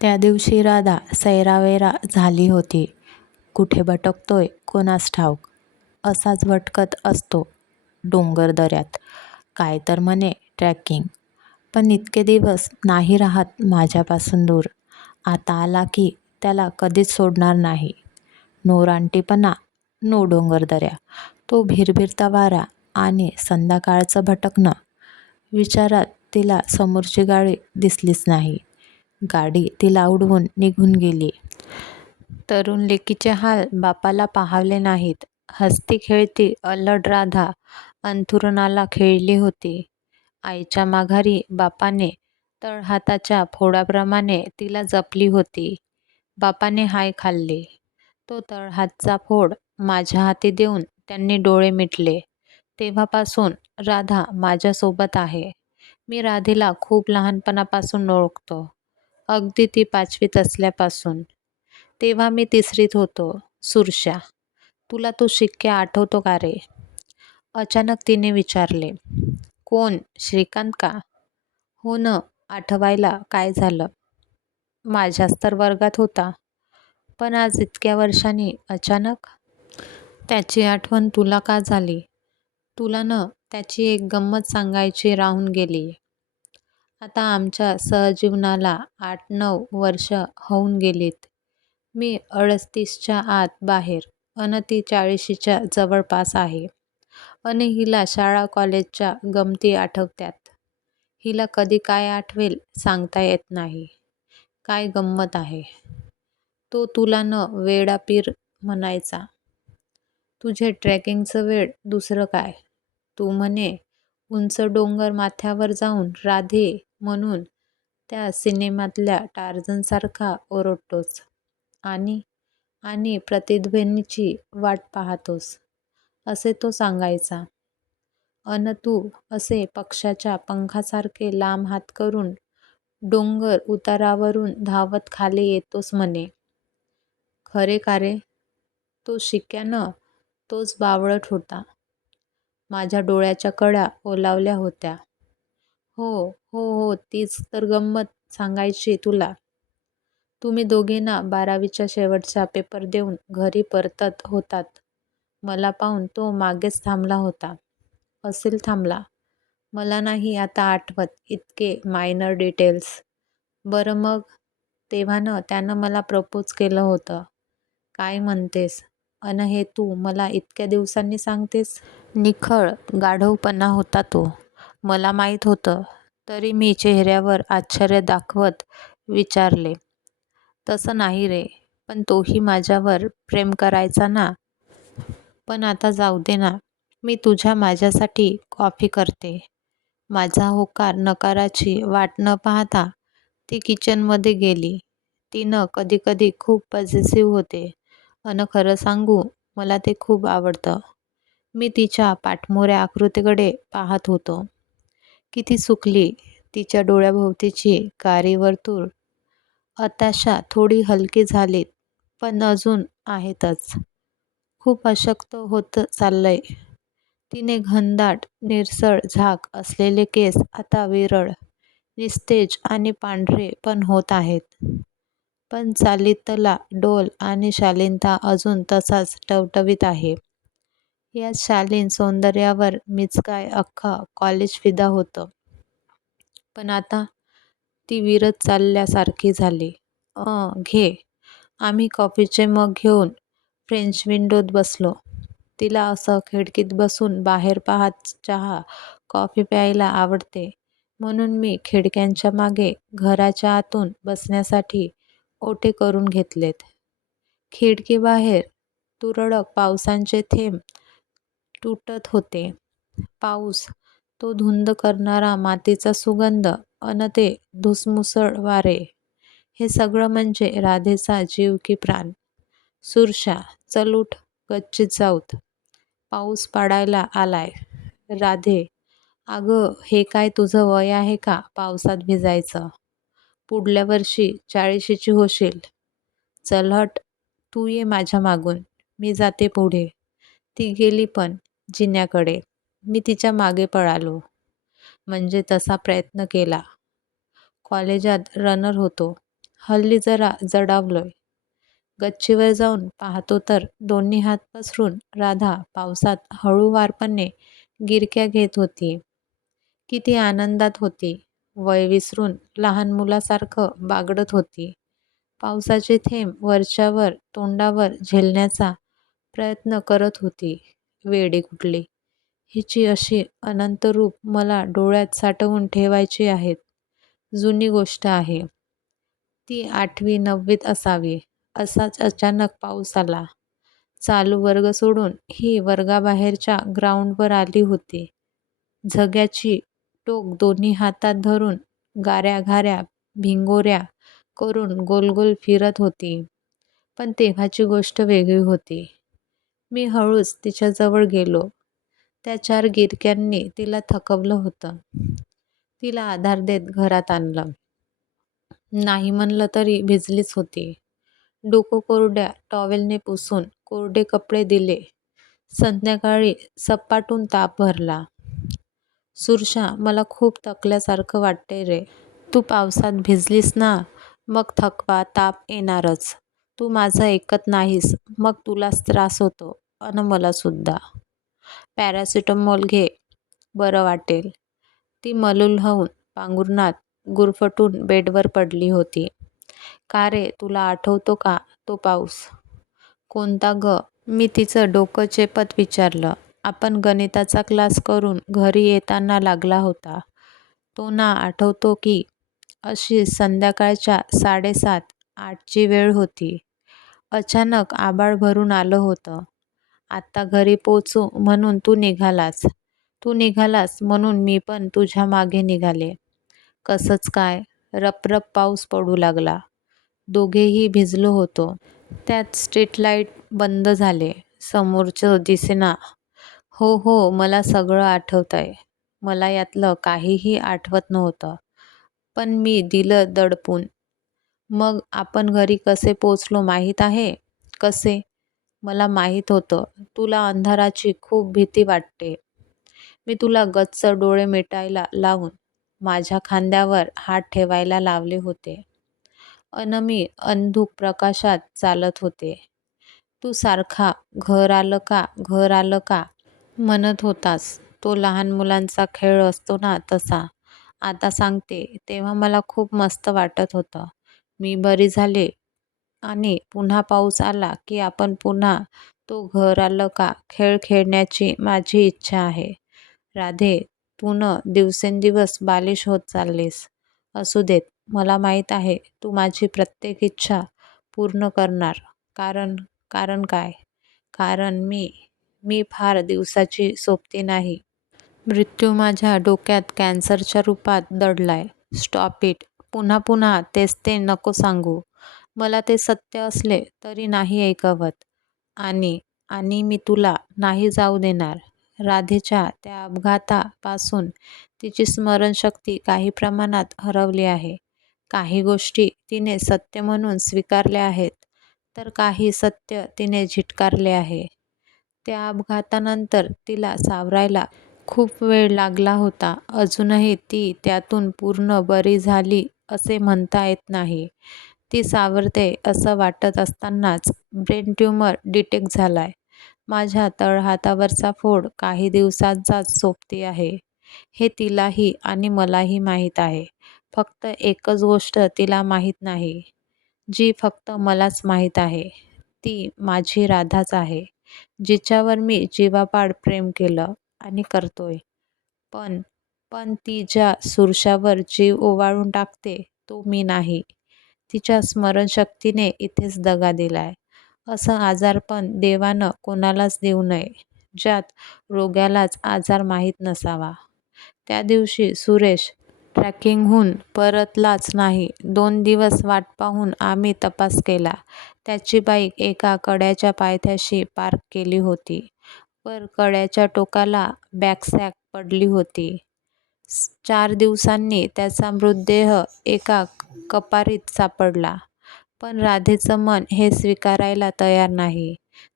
त्या दिवशी राधा सैरावैरा झाली होती. कुठे भटकतोय कोणास ठाऊक. असाच भटकत असतो डोंगर दऱ्यात काय तर म्हणे ट्रॅकिंग पण इतके दिवस नाही राहत माझ्यापासून दूर. आता आला की त्याला कधीच सोडणार नाही. नो रानटीपणा, नो तो भिरभिरता वारा आणि संध्याकाळचं भटकणं. विचारात तिला समोरची गाडी दिसलीच नाही. गाडी तिला उडवून निघून गेली. तरुण लेकीचे हाल बापाला पाहावले नाहीत. हसती खेळती अल्लड राधा अंथरुणाला खेळली होती. आईच्या माघारी बापाने तळहाताच्या फोडाप्रमाणे तिला जपली होती. बापाने हाय खाल्ली. तो तळहातचा फोड माझ्या हाती देऊन त्यांनी डोळे मिटले. तेव्हापासून राधा माझ्यासोबत आहे. मी राधेला खूप लहानपणापासून ओळखतो. अगदी ती पाचवीत असल्यापासून. तेव्हा मी तिसरीत होतो. सुरशा तुला तो शिक्क्या आठवतो का रे? अचानक तिने विचारले. कोण श्रीकांत का? हो न आठवायला काय झालं? माझ्याच तर वर्गात होता. पण आज इतक्या वर्षांनी अचानक? त्याची आठवण तुला का झाली? तुला न त्याची एक गंमत सांगायची राहून गेली. आता आमच्या सहजीवनाला आठ नऊ वर्षं होऊन गेलीत. मी अडतीसच्या आत बाहेर अन ती चाळीशीच्या जवळपास आहे. अन हिला शाळा कॉलेजच्या गमती आठवत्यात. हिला कधी काय आठवेल सांगता येत नाही. काय गंमत आहे. तो तुला न वेडापीर म्हणायचा. तुझे ट्रेकिंगचं वेड दुसरं काय. तू म्हणे उंच डोंगर माथ्यावर जाऊन राधे म्हणून त्या सिनेमातल्या टार्झनसारखा ओरडतोस आणि आणि प्रतिध्वनीची वाट पाहतोस असे तो सांगायचा. अन तू असे पक्ष्याच्या पंखासारखे लांब हात करून डोंगर उतारावरून धावत खाली येतोस म्हणे. खरे का रे? तो शिक्यानं तोच बावळट होता. माझ्या डोळ्याच्या कडा ओलावल्या होत्या. हो हो हो तीच तर गंमत सांगायची तुला. तुम्ही दोघे ना बारावीचा शेवटचा पेपर देऊन घरी परतत होतात. मला पाहून तो मागेच थांबला होता. असेल थांबला. मला नाही आता आठवत इतके मायनर डिटेल्स. बरं मग? तेव्हा न त्यानं मला प्रपोज केलं होतं. काय म्हणतेस? अन हे तू मला इतक्या दिवसांनी सांगतेस? निखळ गाढवपणा होता तो. मला माहीत होतं. तरी मी चेहऱ्यावर आश्चर्य दाखवत विचारले. तसं नाही रे. पण तोही माझ्यावर प्रेम करायचा ना? पण आता जाऊ दे ना. मी तुझ्या माझ्यासाठी कॉफी करते. माझा होकार नकाराची वाट न पाहता ती किचनमध्ये गेली. तिनं कधीकधी कधी कधी खूप पॉझिटिव्ह होते अन खरं सांगू मला ते खूप आवडतं. मी तिच्या पाठमोऱ्या आकृतीकडे पाहत होतो. किती सुकली तिच्या डोळ्याभोवतीची काळी वर्तुळ आताशा थोडी हलकी झालीत पण अजून आहेतच. खूप अशक्त होत चाललंय. तिने घनदाट निरसळ झाक असलेले केस आता विरळ, निस्तेज आणि पांढरे पण होत आहेत. पण चालीतला डोल आणि शालीनता अजून तसाच टवटवीत आहे. या शालीन सौंदर्यावर मीच काय अख्खा कॉलेज फिदा होतं. पण आता? ती विरत चालल्यासारखी झाली. अं घे. आम्ही कॉफीचे मग घेऊन फ्रेंच विंडोत बसलो. तिला असं खिडकीत बसून बाहेर पाहत चहा कॉफी प्यायला आवडते म्हणून मी खिडक्यांच्या मागे घराच्या आतून बसण्यासाठी ओटे करून घेतलेत. खिडकीबाहेर तुरळक पावसांचे थेंब तुटत होते. पाऊस, तो धुंद करणारा मातीचा सुगंध अन ते धुसमुसळ वारे. हे सगळं म्हणजे राधेचा जीव की प्राण. सुरशा चल उठ. गच्चीत जाऊत. पाऊस पाडायला आलाय. राधे, अगं हे काय तुझं वय आहे का पावसात भिजायचं? पुढल्या वर्षी चाळीशीची होशील. चल हट. तू ये माझ्या मागून. मी जाते पुढे. ती गेली पण जिन्याकडे. मी तिच्यामागे पळालो. म्हणजे तसा प्रयत्न केला. कॉलेजात रनर होतो. हल्ली जरा जडावलोय गच्चीवर जाऊन पाहतो तर दोन्ही हात पसरून राधा पावसात हळूवारपणे गिरक्या घेत होती किती आनंदात होती वय विसरून लहान मुलासारखं बागडत होती पावसाचे थेंब वरच्यावर तोंडावर झेलण्याचा प्रयत्न करत होती वेडे कुठले? हिची अशी अनंत रूप मला डोळ्यात साठवून ठेवायची आहेत. जुनी गोष्ट आहे. ती आठवी नववीत असावी. असाच अचानक पाऊस आला. चालू वर्ग सोडून ही वर्गाबाहेरच्या ग्राउंडवर आली होती. झग्याची टोक दोन्ही हातात धरून गाऱ्या घाऱ्या भिंगोऱ्या करून गोल गोल फिरत होती. पण तेव्हाची गोष्ट वेगळी होती. मी हळूच तिच्याजवळ गेलो. त्या चार गिरक्यांनी तिला थकवलं होतं. तिला आधार देत घरात आणलं. नाही म्हणलं तरी भिजलीच होती. डोकं कोरड्या टॉवेलने पुसून कोरडे कपडे दिले. संध्याकाळी सपाटून ताप भरला. सुरशा मला खूप थकल्यासारखं वाटते रे. तू पावसात भिजलीस ना मग थकवा ताप येणारच. तू माझं ऐकत नाहीस मग तुलाच त्रास होतो अन मलासुद्धा पॅरासिटामॉल घे बरं वाटेल. ती मलूल होऊन पांघरुणात गुरफटून बेडवर पडली होती. का रे तुला आठवतो का तो पाऊस? कोणता ग? मी तिचं डोकं चेपत विचारलं. आपण गणिताचा क्लास करून घरी येताना लागला होता. तो ना आठवतो की अशी संध्याकाळच्या साडेसात आठची वेळ होती. अचानक आभाळ भरून आलं होतं. आत्ता घरी पोचू म्हणून तू निघालास. तू निघालास म्हणून मी पण तुझ्या मागे निघाले. कसंच काय? रपरप पाऊस पडू लागला. दोघेही भिजलो होतो. त्यात स्ट्रीट लाइट बंद झाले. समोरचं दिसेना. हो हो मला सगळं आठवतंय. मला यातलं काहीही आठवत नव्हतं. पण मी दिलं दडपून. मग आपण घरी कसे पोचलो माहीत आहे? कसे? मला माहीत होतं. तुला अंधाराची खूप भीती वाटते. मी तुला गच्च डोळे मिटायला लावून माझ्या खांद्यावर हात ठेवायला लावले होते. अन मी अंधुक प्रकाशात चालत होते. तू सारखा घर आलं का? घर आलं का? म्हणत होतास. तो लहान मुलांचा खेळ असतो ना तसा. आता सांगते तेव्हा मला खूप मस्त वाटत होतं. मी बरी झाले. आणि पुन्हा पाऊस आला की आपण पुन्हा तो घर आलं का? खेळ खेळण्याची माझी इच्छा आहे. राधे तू न दिवसेंदिवस बालिश होत चाललीस. असू देत मला माहीत आहे तू माझी प्रत्येक इच्छा पूर्ण करणार. कारण कारण काय? कारण मी मी फार दिवसाची सोबती नाही. मृत्यू माझ्या डोक्यात कॅन्सरच्या रूपात दडलाय. Stop it. पुन्हा पुन्हा तेच ते नको सांगू. मला ते सत्य असले तरी नाही ऐकवत. आणि आणि मी तुला नाही जाऊ देणार. राधेच्या त्या अपघातापासून तिची स्मरणशक्ती काही प्रमाणात हरवली आहे. काही गोष्टी तिने सत्य म्हणून स्वीकारल्या आहेत तर काही सत्य तिने झिटकारले आहे. त्या अपघातानंतर तिला सावरायला खूप वेळ लागला होता. अजूनही ती त्यातून पूर्ण बरी झाली असे म्हणता येत नाही. ती सावरते असं वाटत असतानाच ब्रेन ट्यूमर डिटेक्ट झालाय. माझ्या तळहातावरचा फोड काही दिवसांचाच सोबती आहे. हे तिलाही आणि मलाही माहीत आहे. फक्त एकच गोष्ट तिला माहीत नाही. जी फक्त मलाच माहीत आहे. ती माझी राधाच आहे. जिच्यावर मी जीवापाड प्रेम केलं आणि करतोय. पण पण ती ज्या सुरशावर जीव ओवाळून टाकते तो मी नाही. तिच्या स्मरणशक्तीने इथेच दगा दिलाय. असं आजारपण देवानं कोणालाच देऊ नये ज्यात रोग्यालाच आजार माहीत नसावा. त्या दिवशी सुरेश ट्रॅकिंगहून परतलाच नाही. दोन दिवस वाट पाहून आम्ही तपास केला. त्याची बाईक एका कड्याच्या पायथ्याशी पार्क केली होती. वर कड्याच्या टोकाला बॅकसॅक पडली होती. चार दिवसांनी त्याचा मृतदेह एका कपारीत सापडला. पण राधेचं मन हे स्वीकारायला तयार नाही.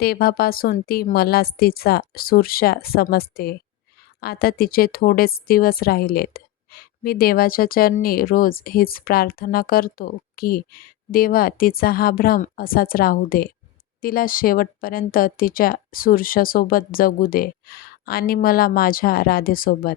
तेव्हापासून ती मलाच तिचा सुरशा समजते. आता तिचे थोडेच दिवस राहिलेत. मी देवाच्या चरणी रोज हीच प्रार्थना करतो की देवा तिचा हा भ्रम असाच राहू दे. तिला शेवटपर्यंत तिच्या सुरशासोबत जगू दे आणि मला माझ्या राधेसोबत